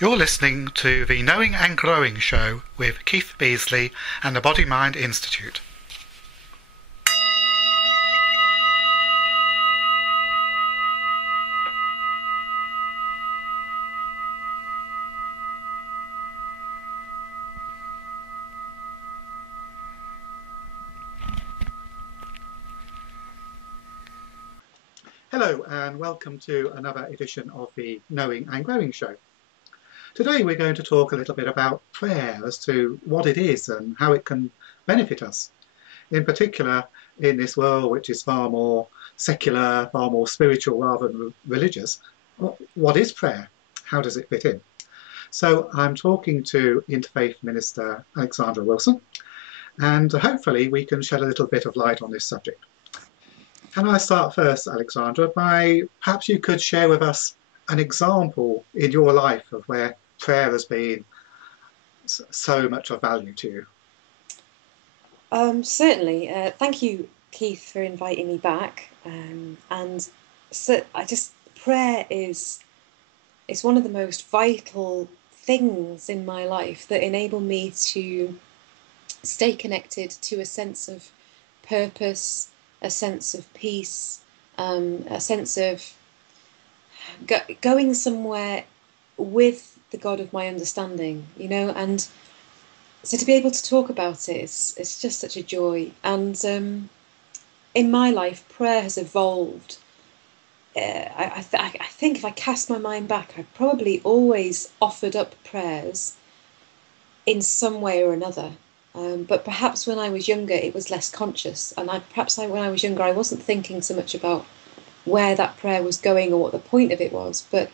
You're listening to the Knowing and Growing Show with Keith Beasley and the Body Mind Institute. Hello and welcome to another edition of the Knowing and Growing Show. Today we're going to talk a little bit about prayer as to what it is and how it can benefit us. In particular, in this world which is far more secular, far more spiritual rather than religious, what is prayer? How does it fit in? So I'm talking to Interfaith Minister Alexandra Wilson, and hopefully we can shed a little bit of light on this subject. Can I start first, Alexandra, by perhaps you could share with us an example in your life of where prayer has been so much of value to you? Certainly. Thank you, Keith, for inviting me back. And so prayer is one of the most vital things in my life that enable me to stay connected to a sense of purpose, a sense of peace, a sense of going somewhere with the God of my understanding, and so to be able to talk about it, it's just such a joy. And in my life, prayer has evolved. I think if I cast my mind back, I probably always offered up prayers in some way or another. But perhaps when I was younger, it was less conscious. And when I was younger, I wasn't thinking so much about where that prayer was going or what the point of it was. But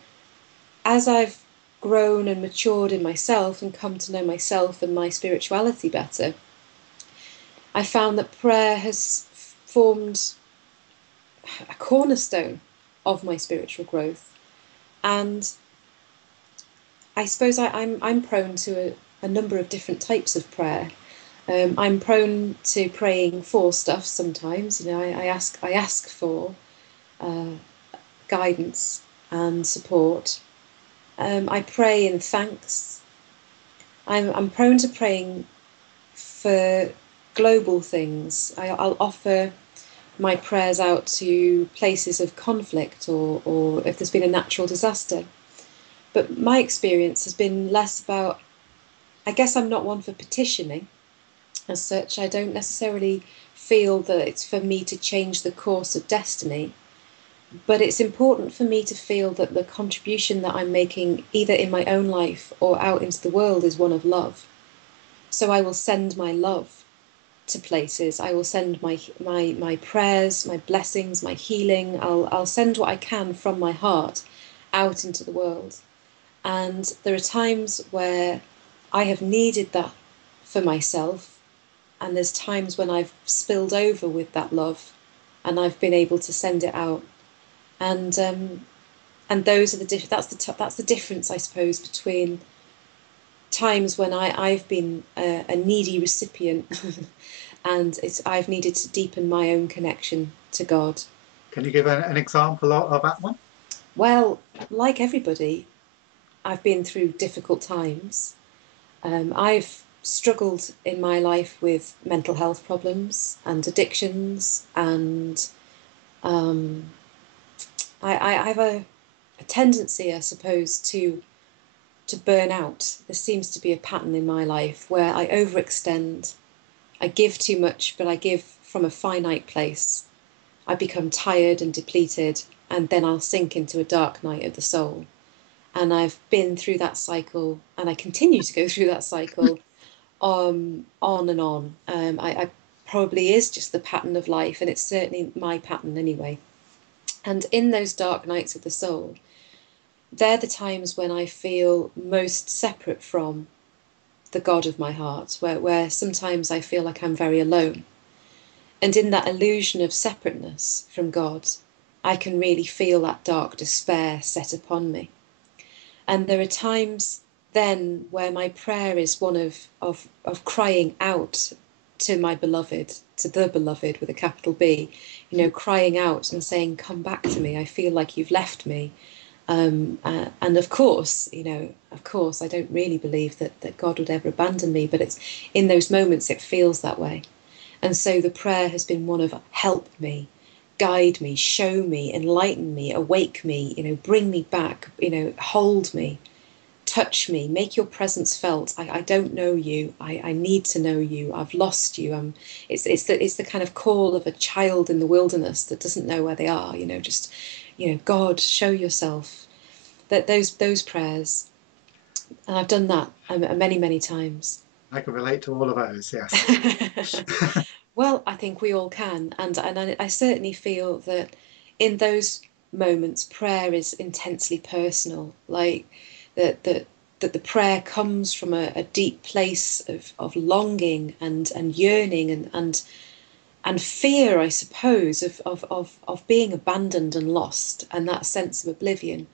as I've grown and matured in myself and come to know myself and my spirituality better, I found that prayer has formed a cornerstone of my spiritual growth. And I suppose I'm prone to a number of different types of prayer. I'm prone to praying for stuff sometimes. I ask for guidance and support. I pray in thanks. I'm prone to praying for global things. I'll offer my prayers out to places of conflict or if there's been a natural disaster. But my experience has been less about, I guess I'm not one for petitioning as such. I don't necessarily feel that it's for me to change the course of destiny. But it's important for me to feel that the contribution that I'm making, either in my own life or out into the world, is one of love. So I will send my love to places. I will send my prayers, my blessings, my healing. I'll send what I can from my heart out into the world. And there are times where I have needed that for myself, and there's times when I've spilled over with that love, and I've been able to send it out. And those are that's the difference, I suppose, between times when I've been a needy recipient and I've needed to deepen my own connection to God. Can you give an example of that one? Well, like everybody, I've been through difficult times. I've struggled in my life with mental health problems and addictions, and I have a tendency, I suppose, to burn out. There seems to be a pattern in my life where I overextend. I give too much, but I give from a finite place. I become tired and depleted, and then I'll sink into a dark night of the soul. And I've been through that cycle, and I continue to go through that cycle on and on. I probably is just the pattern of life, and it's certainly my pattern anyway. And in those dark nights of the soul, they're the times when I feel most separate from the God of my heart, where sometimes I feel like I'm very alone. And in that illusion of separateness from God, I can really feel that dark despair set upon me. And there are times then where my prayer is one of crying out to my beloved, to the beloved with a capital B, crying out and saying, come back to me. I feel like you've left me. And of course, I don't really believe that God would ever abandon me, but it's in those moments it feels that way. And so the prayer has been one of help me, guide me, show me, enlighten me, awake me, bring me back, hold me, touch me, make your presence felt. I don't know you. I need to know you. I've lost you. It's the kind of call of a child in the wilderness that doesn't know where they are. Just God, show yourself. That those prayers, and I've done that many many times. I can relate to all of those. Yes. Well, I think we all can, and I certainly feel that in those moments, prayer is intensely personal. Like that the prayer comes from a deep place of longing and yearning and fear, I suppose, of being abandoned and lost, and that sense of oblivion.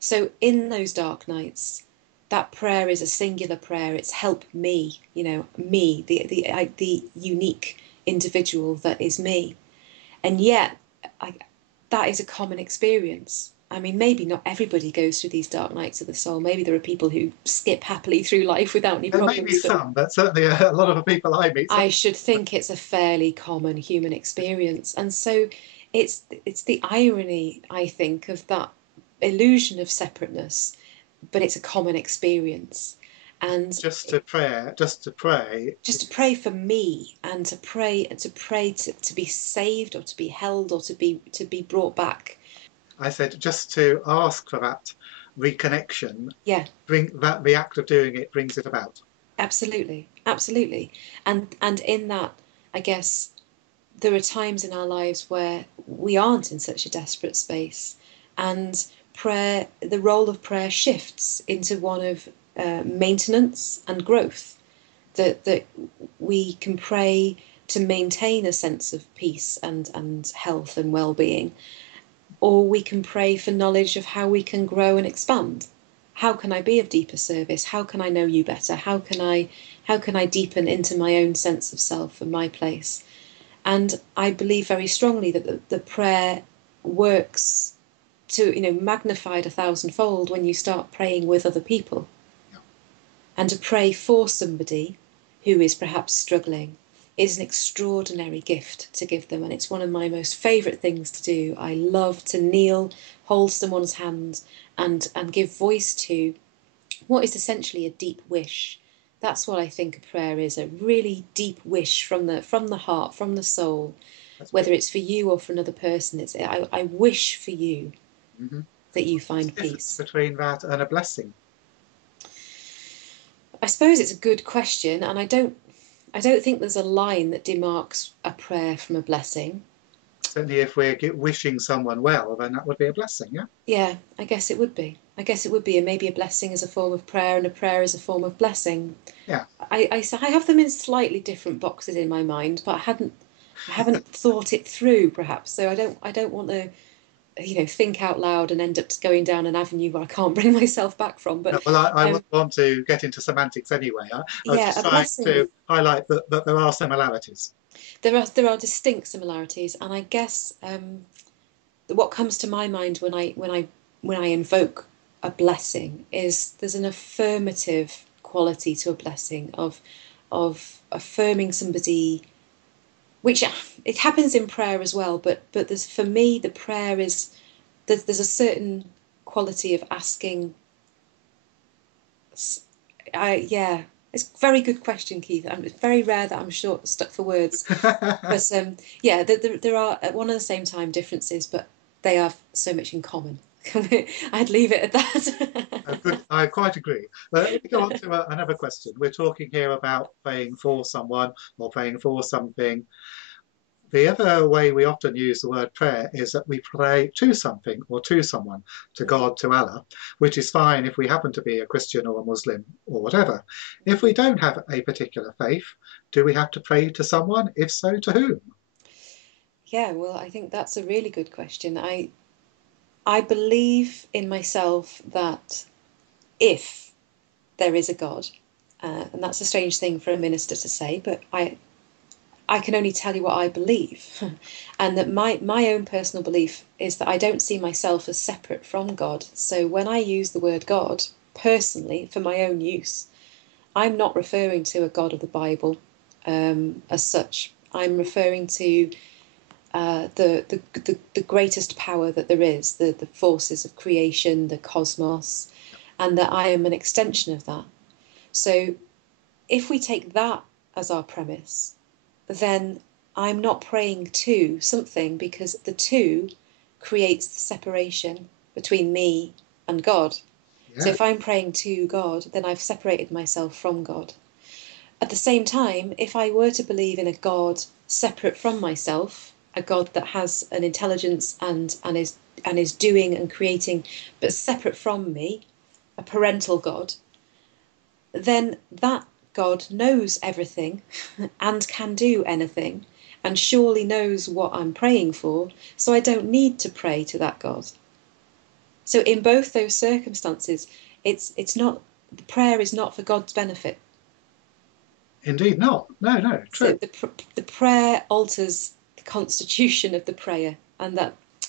So in those dark nights, that prayer is a singular prayer. It's help me, me, the unique individual that is me. And yet, I, that is a common experience. I mean, maybe not everybody goes through these dark nights of the soul. Maybe there are people who skip happily through life without any There may be problems. But some, but certainly a lot of the people I meet. I should think it's a fairly common human experience. And so it's the irony, I think, of that illusion of separateness, but it's a common experience. And Just to pray. just to pray for me and to be saved or to be held or to be brought back. I said just to ask for that reconnection. Yeah, Bring that the act of doing it brings it about. absolutely, absolutely. And in that, I guess there are times in our lives where we aren't in such a desperate space, and the role of prayer shifts into one of maintenance and growth. That we can pray to maintain a sense of peace and health and well-being, or we can pray for knowledge of how we can grow and expand. How can I be of deeper service? How can I know you better? How can I deepen into my own sense of self and my place? And I believe very strongly that the prayer works to, magnified 1,000-fold when you start praying with other people. Yeah. And to pray for somebody who is perhaps struggling is an extraordinary gift to give them. And it's one of my most favourite things to do. I love to kneel, hold someone's hand, and give voice to what is essentially a deep wish. That's what I think a prayer is, a really deep wish from the heart, from the soul, That's whether it's for you or for another person. I wish for you mm-hmm. that you What's find the difference peace. between that and a blessing? I suppose it's a good question, and I don't think there's a line that demarks a prayer from a blessing. Certainly, if we're wishing someone well, then that would be a blessing. Yeah. Yeah, I guess it would be. I guess it would be, and maybe a blessing is a form of prayer, and a prayer is a form of blessing. Yeah. I have them in slightly different boxes in my mind, but I haven't thought it through, perhaps. So I don't want to, think out loud and end up going down an avenue where I can't bring myself back from. No, But well, I um, wouldn't want to get into semantics anyway. I was yeah, just a trying blessing. to highlight that there are similarities. There are distinct similarities, and I guess what comes to my mind when I invoke a blessing is there's an affirmative quality to a blessing of affirming somebody, which it happens in prayer as well, but there's, for me, the prayer is there's a certain quality of asking. Yeah, it's a very good question, Keith. It's very rare that I'm stuck for words, but yeah, there are at one and the same time differences, but they have so much in common. I'd leave it at Good, that. I quite agree. But let me go on to another question. We're talking here about praying for someone or praying for something. The other way we often use the word prayer is that we pray to something or to someone, to God, to Allah, which is fine if we happen to be a Christian or a Muslim or whatever. If we don't have a particular faith, do we have to pray to someone? If so, to whom? Yeah, well, I think that's a really good question. I believe in myself that if there is a God, and that's a strange thing for a minister to say, but I can only tell you what I believe. And that my own personal belief is that I don't see myself as separate from God. So when I use the word God personally for my own use, I'm not referring to a God of the Bible as such. I'm referring to the greatest power that there is, the forces of creation, the cosmos, and that I am an extension of that. So if we take that as our premise, then I'm not praying to something, because the two creates the separation between me and God. So Yeah. if I'm praying to God, then I've separated myself from God. At the same time, if I were to believe in a God separate from myself, a God that has an intelligence and is doing and creating, but separate from me, a parental God, then that God knows everything and can do anything, and surely knows what I'm praying for, so I don't need to pray to that God. So in both those circumstances, it's not, the prayer is not for God's benefit. Indeed not. No, no, So true. the prayer alters the constitution of the prayer, and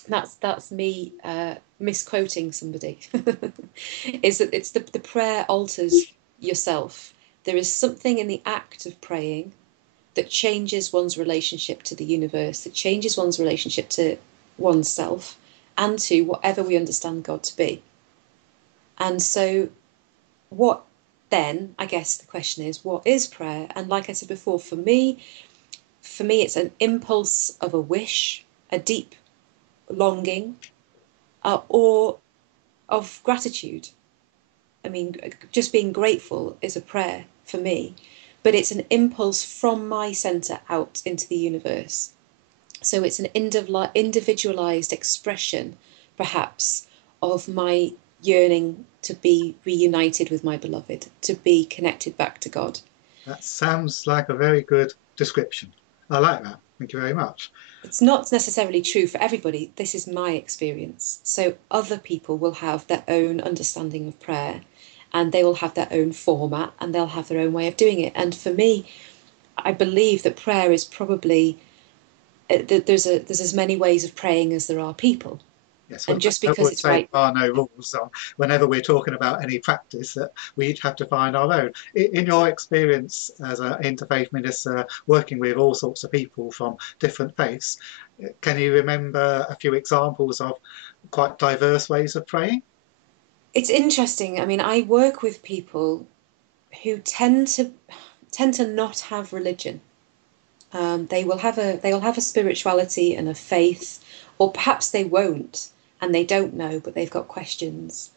that's me misquoting somebody. Is that it's the prayer alters yourself. There is something in the act of praying that changes one's relationship to the universe, that changes one's relationship to oneself and to whatever we understand God to be. And so what then, I guess the question is, what is prayer? And like I said before, for me, it's an impulse of a wish, a deep longing, or of gratitude. I mean, just being grateful is a prayer for me, but it's an impulse from my centre out into the universe. So it's an individualized expression, perhaps, of my yearning to be reunited with my beloved, to be connected back to God. That sounds like a very good description. I like that. Thank you very much. It's not necessarily true for everybody. This is my experience. So other people will have their own understanding of prayer, and they will have their own format, and they'll have their own way of doing it. And for me, I believe that prayer is probably there's as many ways of praying as there are people. Yes, And well, just I because would it's say right, there are no rules on whenever we're talking about any practice that we each have to find our own. In your experience as an interfaith minister, working with all sorts of people from different faiths, can you remember a few examples of quite diverse ways of praying? it's interesting. I mean, I work with people who tend to not have religion. They will have a spirituality and a faith, or perhaps they won't, and they don't know, but they've got questions.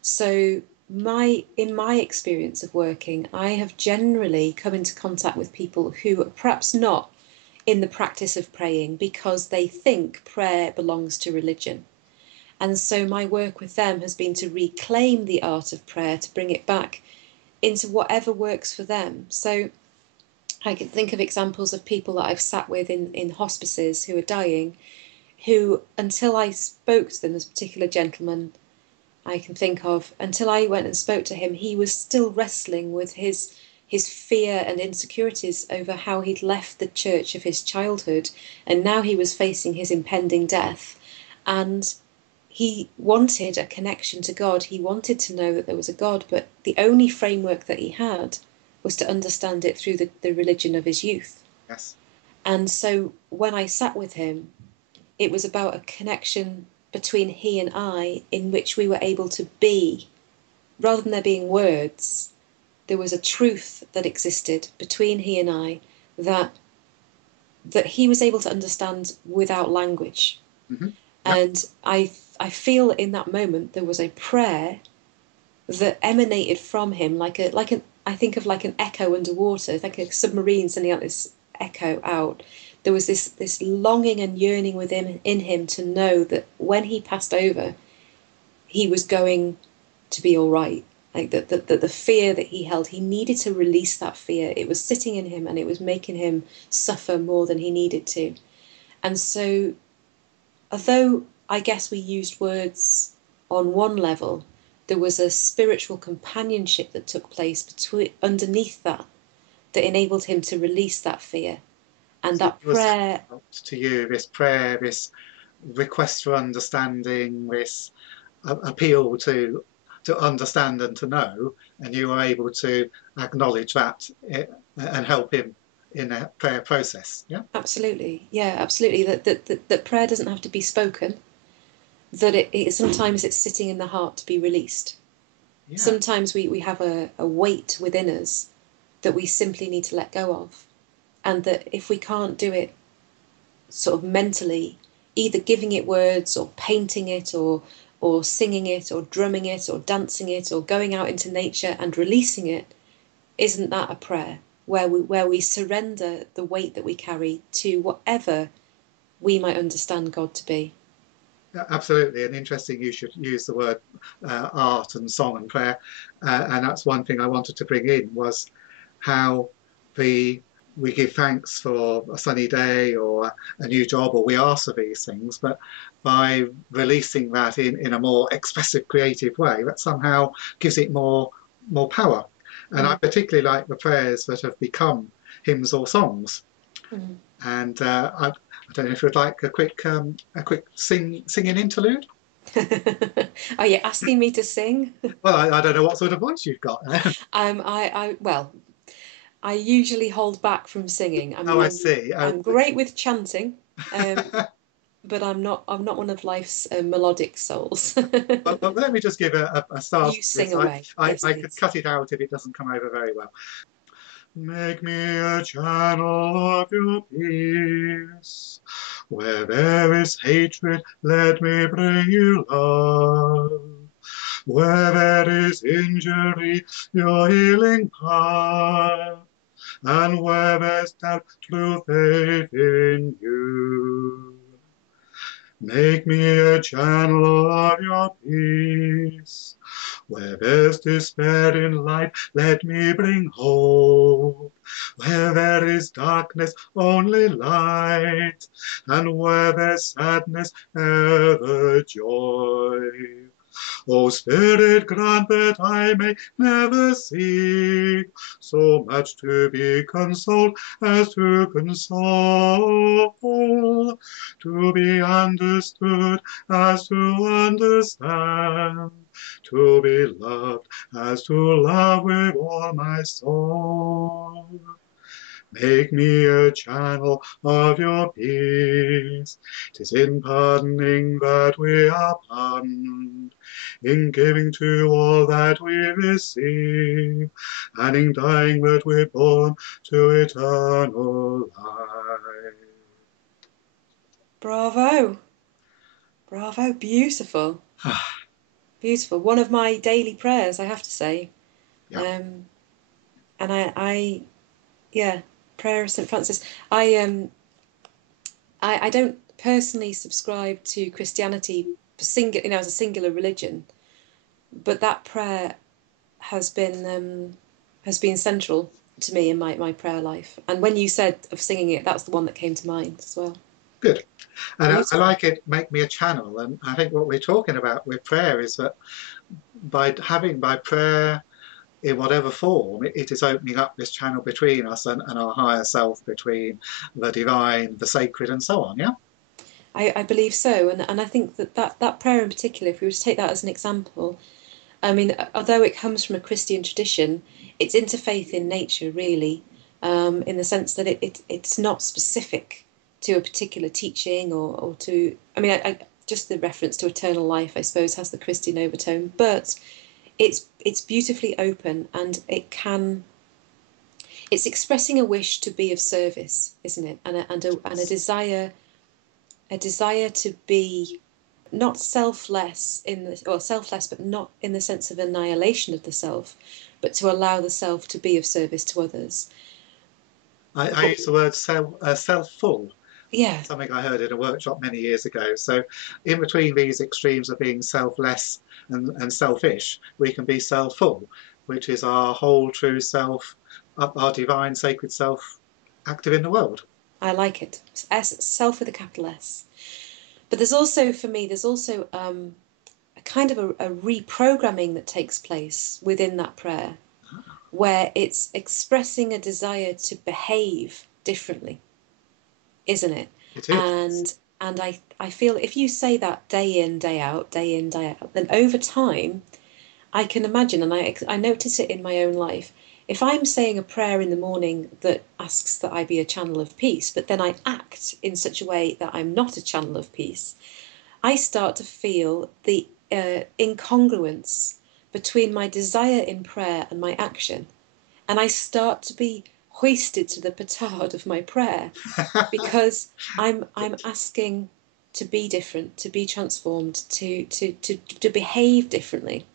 So in my experience of working, I have generally come into contact with people who are perhaps not in the practice of praying because they think prayer belongs to religion. And so my work with them has been to reclaim the art of prayer, to bring it back into whatever works for them. So I can think of examples of people that I've sat with in hospices who are dying, who, until I spoke to them, this particular gentleman I can think of, until I went and spoke to him, he was still wrestling with his fear and insecurities over how he'd left the church of his childhood, and now he was facing his impending death. And he wanted a connection to God. He wanted to know that there was a God, but the only framework that he had was to understand it through the religion of his youth. Yes. And so when I sat with him, it was about a connection between he and I, in which we were able to be, rather than there being words, there was a truth that existed between he and I that he was able to understand without language. Mm-hmm. Yep. And I feel in that moment there was a prayer that emanated from him, like an I think of like an echo underwater, like a submarine sending out this echo out. There was this longing and yearning within in him to know that when he passed over, he was going to be all right. Like the fear that he held, he needed to release that fear. It was sitting in him and it was making him suffer more than he needed to. And so, although I guess we used words on one level, there was a spiritual companionship that took place underneath that enabled him to release that fear And So it that was prayer, to you, this prayer, this request for understanding, this appeal to understand and to know, and you were able to acknowledge that and help him in that prayer process. Yeah, absolutely, yeah, absolutely. That prayer doesn't have to be spoken. That sometimes it's sitting in the heart to be released. yeah, Sometimes we have a weight within us that we simply need to let go of. And that if we can't do it sort of mentally, either giving it words or painting it or singing it or drumming it or dancing it or going out into nature and releasing it, isn't that a prayer where we surrender the weight that we carry to whatever we might understand God to be? absolutely. And interesting, you should use the word art and song and prayer, and that's one thing I wanted to bring in was how the we give thanks for a sunny day or a new job, or we ask for these things, but by releasing that in a more expressive, creative way, that somehow gives it more power. And I Mm. particularly like the prayers that have become hymns or songs. Mm. And I don't know if you'd like a quick singing interlude. Are you asking me to sing? Well, I don't know what sort of voice you've got there. Well, I usually hold back from singing. Oh, I see. I'm great with chanting, um, but I'm not one of life's melodic souls. But let me just give a start You to sing this. away, yes, I could please. cut it out if it doesn't come over very well. Make me a channel of your peace. Where there is hatred, let me bring you love. Where there is injury, your healing power. And where there's doubt, true faith in you. Make me a channel of your peace. Where there's despair in life, let me bring hope. Where there is darkness, only light. And where there's sadness, ever joy. O Spirit, grant that I may never seek so much to be consoled as to console, to be understood as to understand, to be loved as to love with all my soul. Make me a channel of your peace. 'Tis in pardoning that we are pardoned, in giving to all that we receive, and in dying that we're born to eternal life. Bravo, bravo, beautiful, beautiful. One of my daily prayers, I have to say. Yeah. Um, and yeah, prayer of St. Francis. I don't personally subscribe to Christianity, as a singular religion, but that prayer has been central to me in my prayer life. And when you said of singing it, that's the one that came to mind as well. Good. And I Beautiful. like it, make me a channel. And I think what we're talking about with prayer is that by prayer, in whatever form, it is opening up this channel between us and our higher self, between the divine, the sacred, and so on. Yeah. I believe so, and I think that prayer in particular, if we were to take that as an example, I mean, although it comes from a Christian tradition, it's interfaith in nature, really, in the sense that it's not specific to a particular teaching or to. I mean, just the reference to eternal life, I suppose, has the Christian overtone, but it's beautifully open and it's expressing a wish to be of service, isn't it? And a desire to be not selfless selfless, but not in the sense of annihilation of the self, but to allow the self to be of service to others. I But use the word self-full. yeah, Something I heard in a workshop many years ago. So, in between these extremes of being selfless and selfish, we can be self-full, which is our whole true self, our divine sacred self, active in the world. I like it. Self with a capital S. But there's also, for me, there's also a kind of a reprogramming that takes place within that prayer, where it's expressing a desire to behave differently. isn't it? It is. And I feel if you say that day in, day out, day in, day out, then over time, I can imagine, and I notice it in my own life. If I'm saying a prayer in the morning that asks that I be a channel of peace, but then I act in such a way that I'm not a channel of peace, I start to feel the incongruence between my desire in prayer and my action. And I start to be hoisted to the petard of my prayer because I'm asking to be different, to be transformed, to behave differently.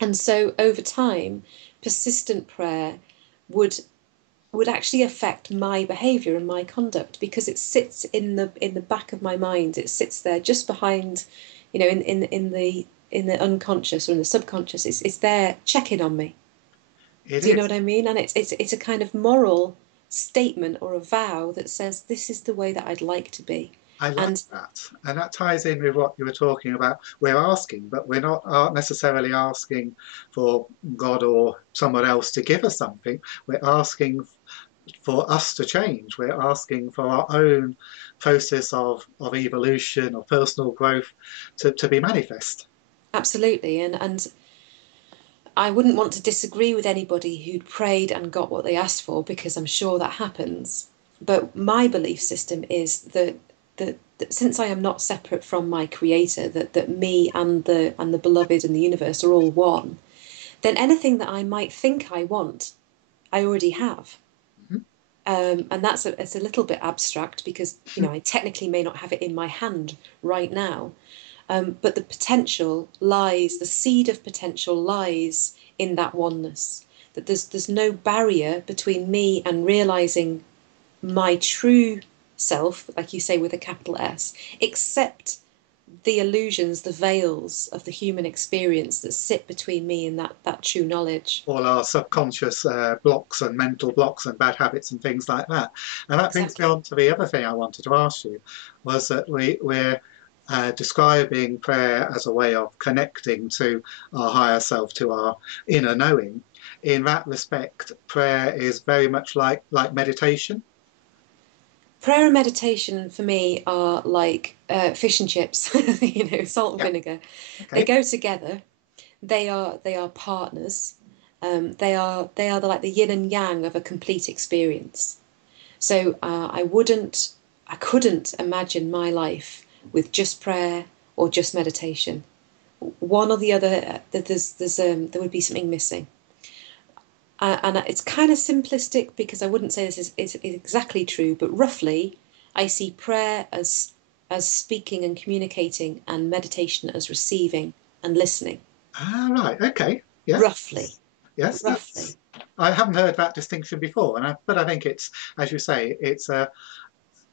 And so over time, persistent prayer would would actually affect my behavior and my conduct because it sits in the back of my mind. It sits there just behind, in the unconscious or in the subconscious. It's there checking on me. It Do you know is. what I mean? And it's a kind of moral statement or a vow that says this is the way that I'd like to be. I like And that. And that ties in with what you were talking about. We're asking, but we're not necessarily asking for God or someone else to give us something. We're asking for us to change. We're asking for our own process of evolution or personal growth to be manifest. absolutely, and I wouldn't want to disagree with anybody who'd prayed and got what they asked for because I'm sure that happens. But my belief system is that since I am not separate from my creator, that me and the beloved and the universe are all one, then anything that I might think I want, I already have. Mhm. And it's a little bit abstract because I technically may not have it in my hand right now, but the potential lies, the seed of potential lies in that oneness. That there's no barrier between me and realizing my true self, like you say with a capital S, except the illusions, the veils of the human experience that sit between me and that true knowledge. All our subconscious blocks and mental blocks and bad habits and things like that. And that brings me Exactly. on to the other thing I wanted to ask you was that we're describing prayer as a way of connecting to our higher self, to our inner knowing. In that respect, prayer is very much like meditation. Prayer and meditation for me are like fish and chips, salt and Yeah. vinegar. They Okay. go together. They are partners. They are like the yin and yang of a complete experience. So I couldn't imagine my life with just prayer or just meditation. One or the other, there would be something missing. And it's kind of simplistic because I wouldn't say this is exactly true, but roughly, I see prayer as speaking and communicating, and meditation as receiving and listening. Ah, right. Okay. Yeah. Roughly, Yes. That's. roughly. I haven't heard that distinction before, but I think it's, as you say, it's an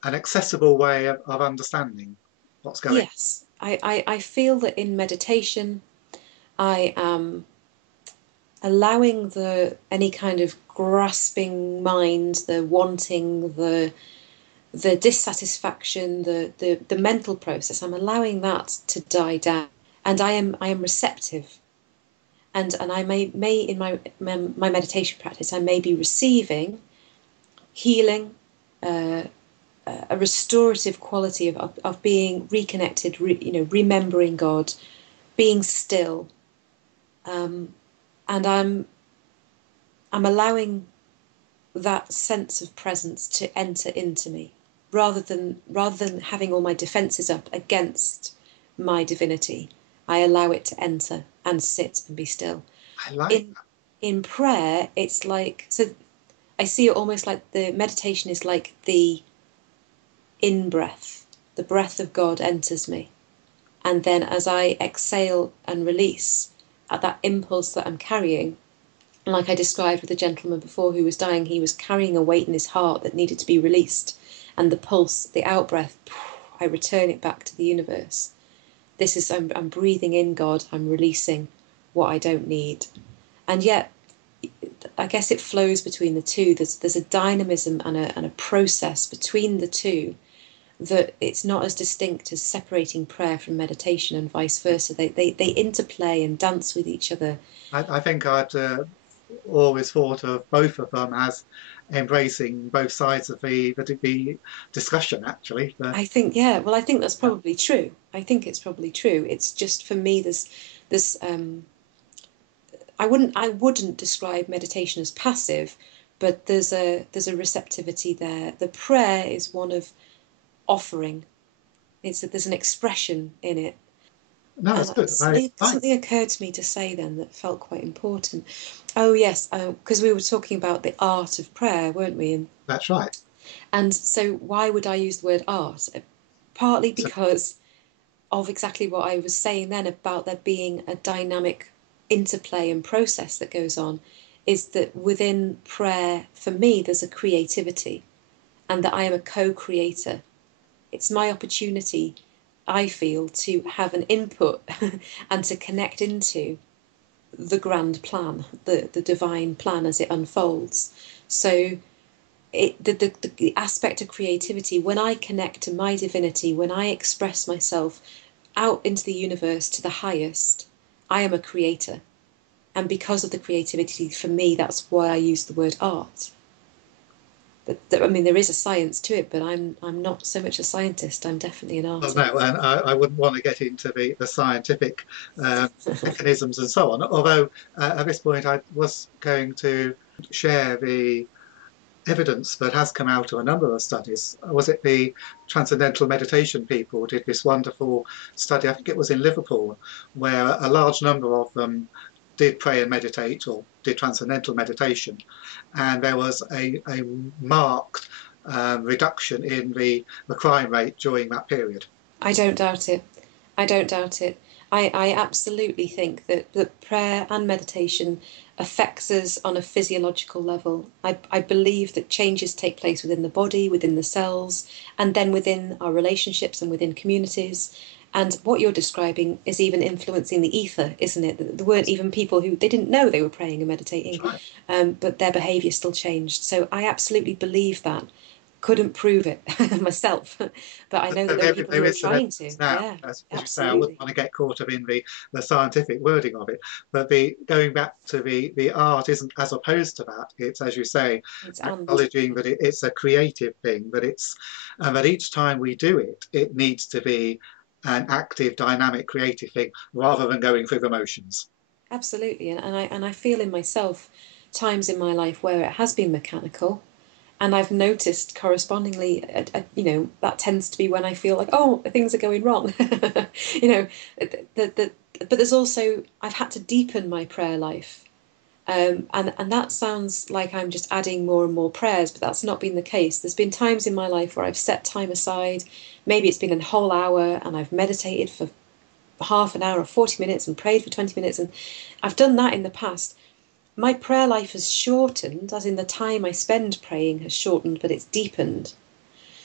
accessible way of understanding what's going on. Yes, I feel that in meditation, I am allowing the any kind of grasping mind, the wanting, the dissatisfaction, the mental process. I'm allowing that to die down, and I am receptive. And I may in my meditation practice, I may be receiving healing, uh, a restorative quality of being reconnected, remembering God, being still, um, and I'm allowing that sense of presence to enter into me rather than having all my defenses up against my divinity. I allow it to enter and sit and be still. I like In in prayer, it's like so I see it almost like the meditation is like the in breath. The breath of God enters me. And then as I exhale and release at that impulse that I'm carrying, like I described with the gentleman before who was dying, he was carrying a weight in his heart that needed to be released. And the pulse, the out breath, I return it back to the universe. I'm breathing in God, I'm releasing what I don't need. And yet, I guess it flows between the two. There's a dynamism and a process between the two that it's not as distinct as separating prayer from meditation and vice versa. They interplay and dance with each other. I think I'd always thought of both of them as embracing both sides of the discussion, actually. I think, yeah, well, I think that's probably true. I think it's probably true. It's just for me, there's I wouldn't describe meditation as passive, but there's a receptivity there. The prayer is one of offering. There's an expression in it. No, it's good. I Something occurred to me to say then that felt quite important. Oh yes, because we were talking about the art of prayer, weren't we? That's right. And so why would I use the word art? Partly So, because of exactly what I was saying then about there being a dynamic interplay and process that goes on, is that within prayer, for me, there's a creativity and that I am a co-creator. It's my opportunity, I feel, to have an input and to connect into the grand plan, the divine plan as it unfolds. So the aspect of creativity, when I connect to my divinity, when I express myself out into the universe to the highest, I am a creator. And because of the creativity, for me, that's why I use the word art. But I mean, there is a science to it, but I'm not so much a scientist. I'm definitely an well, no, artist. and I wouldn't want to get into the scientific mechanisms and so on. Although at this point, I was going to share the evidence that has come out of a number of studies. Was it the Transcendental Meditation people did this wonderful study? I think it was in Liverpool, where a large number of them did pray and meditate or did transcendental meditation, and there was a marked reduction in the crime rate during that period. I don't doubt it. I don't doubt it. I absolutely think that prayer and meditation affects us on a physiological level. I believe that changes take place within the body, within the cells, and then within our relationships and within communities. And what you're describing is even influencing the ether, isn't it? There weren't even people who they didn't know they were praying and meditating, That's right. but their behaviour still changed. So I absolutely believe that. Couldn't prove it myself, but I know that there are people There who are is some trying to. evidence now, Yeah, as you say. I wouldn't absolutely. want to get caught up in the scientific wording of it, but the going back to the art isn't as opposed to that. It's, as you say, It's acknowledging that it's a creative thing, that it's and that each time we do it, it needs to be an active, dynamic, creative thing rather than going through the motions. absolutely, and I feel in myself times in my life where it has been mechanical, and I've noticed correspondingly, that tends to be when I feel like, oh, things are going wrong. you know, but there's also I've had to deepen my prayer life. And that sounds like I'm just adding more and more prayers, but that's not been the case. There's been times in my life where I've set time aside. Maybe it's been a whole hour and I've meditated for half an hour or 40 minutes and prayed for 20 minutes. And I've done that in the past. My prayer life has shortened, as in the time I spend praying has shortened, but it's deepened.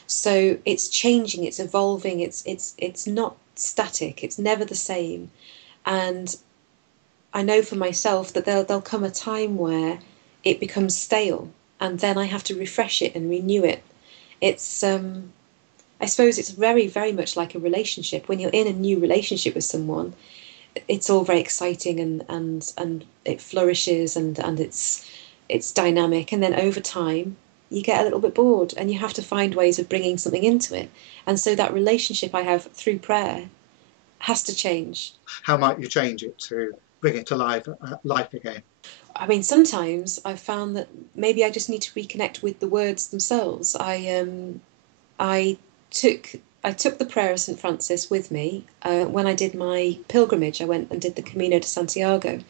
So it's changing, it's evolving, it's not static, it's never the same. And I know for myself that there'll come a time where it becomes stale, and then I have to refresh it and renew it. It's I suppose it's very, very much like a relationship. When you're in a new relationship with someone, it's all very exciting and it flourishes and it's dynamic. And then over time, you get a little bit bored, and you have to find ways of bringing something into it. And so that relationship I have through prayer has to change. How might you change it to bring it to life again? I mean, sometimes I've found that maybe I just need to reconnect with the words themselves. I took I took the prayer of St. Francis with me when I did my pilgrimage. I went and did the Camino de Santiago,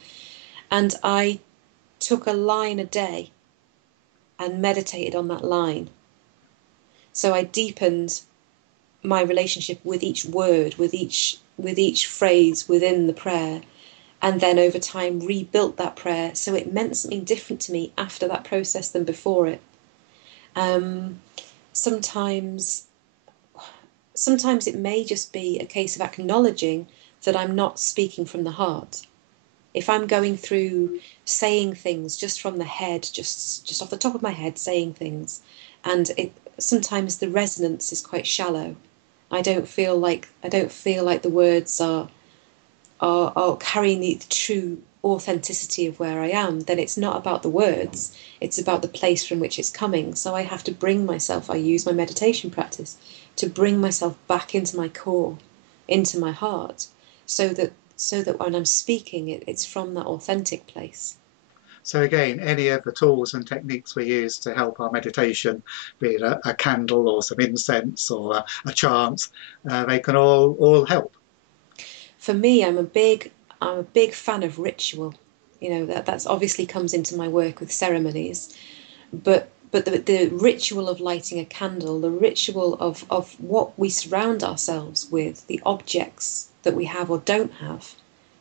and I took a line a day and meditated on that line. So I deepened my relationship with each word, with each phrase within the prayer, and then over time rebuilt that prayer so it meant something different to me after that process than before it. Um, sometimes sometimes it may just be a case of acknowledging that I'm not speaking from the heart. If I'm going through saying things just from the head, just off the top of my head, saying things, and it sometimes the resonance is quite shallow. I don't feel like the words are carrying the true authenticity of where I am, then it's not about the words, it's about the place from which it's coming. So I have to bring myself, I use my meditation practice to bring myself back into my core, into my heart, so that when I'm speaking, it's from that authentic place. So again, any of the tools and techniques we use to help our meditation, be it a candle or some incense or a chant, they can all help. For me, I'm a big fan of ritual. You know, that's obviously comes into my work with ceremonies, but the ritual of lighting a candle, the ritual of what we surround ourselves with, the objects that we have or don't have.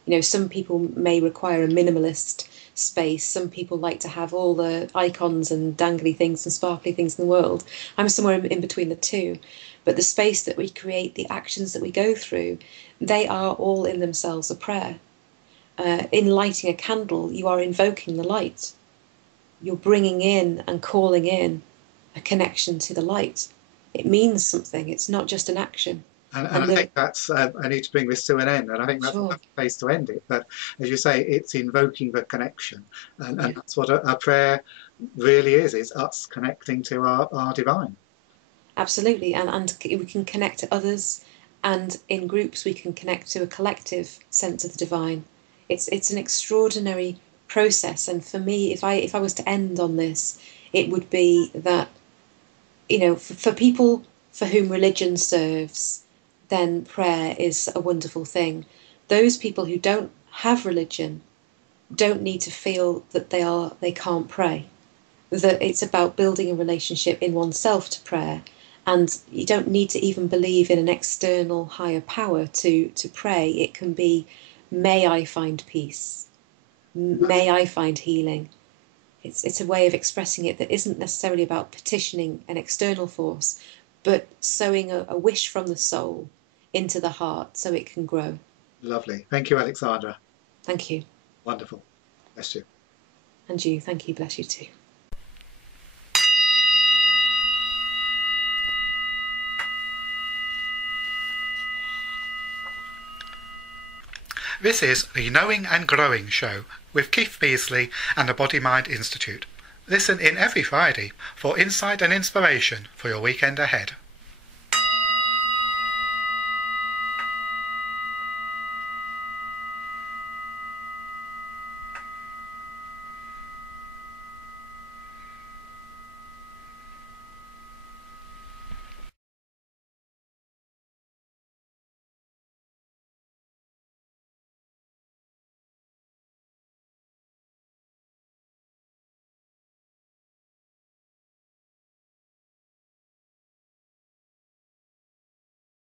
You know, some people may require a minimalist space. Some people like to have all the icons and dangly things and sparkly things in the world. I'm somewhere in between the two. But the space that we create, the actions that we go through, they are all in themselves a prayer. In lighting a candle, you are invoking the light. You're bringing in and calling in a connection to the light. It means something. It's not just an action. And And I think that's, I need to bring this to an end, and I think that's a sure, lovely place to end it. But as you say, it's invoking the connection, yeah. and that's what a prayer really is. It's us connecting to our divine. Absolutely, and we can connect to others, and in groups we can connect to a collective sense of the divine. It's an extraordinary process, and for me, if I was to end on this, it would be that, you know, for people for whom religion serves, then prayer is a wonderful thing. Those people who don't have religion don't need to feel that they can't pray, that it's about building a relationship in oneself to prayer, and you don't need to even believe in an external higher power to pray. It can be, may I find peace, may I find healing. It's a way of expressing it that isn't necessarily about petitioning an external force, but sowing a wish from the soul into the heart so it can grow. Lovely. Thank you, Alexandra. Thank you. Wonderful. Bless you. And you, thank you, bless you too. This is the Knowing and Growing Show with Keith Beasley and the Body Mind Institute. Listen in every Friday for insight and inspiration for your weekend ahead.